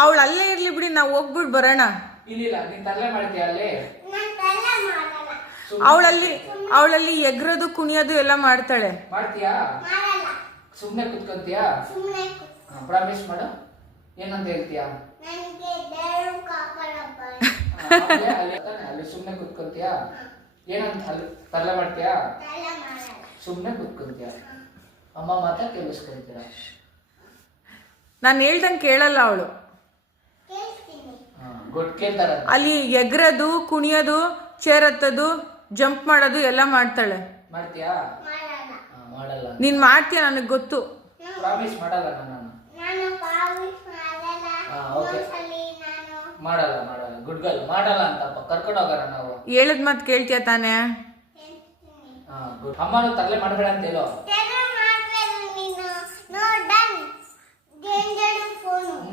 ಅವಳು ಅಲ್ಲೇ ಇರ್ಲಿ ಬಿಡಿ, ನಾವು ಹೋಗ್ಬಿಟ್ಟು ಬರೋಣ. ಇಲ್ಲ ನೀನ್ ತರಲೆ ಮಾಡ್ತೀಯ ಅಲ್ಲಿ. ಅವಳಲ್ಲಿ ಎಗ್ರೋದು ಕುಣಿಯೋದು ಎಲ್ಲ ಮಾಡ್ತಾಳೆ. ಮಾಡ್ತೀಯಾ? ಸುಮ್ನೆ ಕುತ್ಕೊಂತೀಯಾ? ಪ್ರಾಮಿಸ್ ಮಾಡು. ಏನಂತ ಹೇಳ್ತೀಯಾ? ಅಲ್ಲಿ ಸುಮ್ನೆ ಕುತ್ಕೊಂತೀಯಾ? ಏನಂತ ಅಲ್ಲಿ ತರಲೆ ಮಾಡ್ತೀಯಾ? ಸುಮ್ನೆ ಕುತ್ಕೊಂತೀಯಾ? ಅಮ್ಮ ಮಾತಾ ಕೇಳಿಸ್ಕೊಂತೀರ? ನಾನು ಹೇಳ್ದಂಗೆ ಕೇಳಲ್ಲ ಅವಳು. ಅಲ್ಲಿ ಎಗ್ರದು ಕುಣಿಯೋದು ಚೇರ್ ಹತ್ತೋದು ಜಂಪ್ ಮಾಡೋದು ಎಲ್ಲ ಮಾಡ್ತಾಳೆ. ಮಾಡ್ತೀಯಾ? ಮಾಡಲ್ಲ. ನೀನ್ ಮಾಡ್ತೀಯ ನನಗೆ ಗೊತ್ತು. ಪ್ರಾಮಿಸ್ ಮಾಡಲ್ಲ ನಾನು. ಮಾಡಲ್ಲ ಮಾಡಲ್ಲ. Good girl. ಮಾಡಲ್ಲ ಅಂತಪ್ಪ ಕರ್ಕೊಂಡು ಹೋಗೋಣ ನಾವು. ಹೇಳದ್ ಮಾತು ಕೇಳ್ತೀಯ ತಾನೇ? ಅಮ್ಮನು ತರಲೆ ಮಾಡಬೇಡ ಅಂತ ಹೇಳು.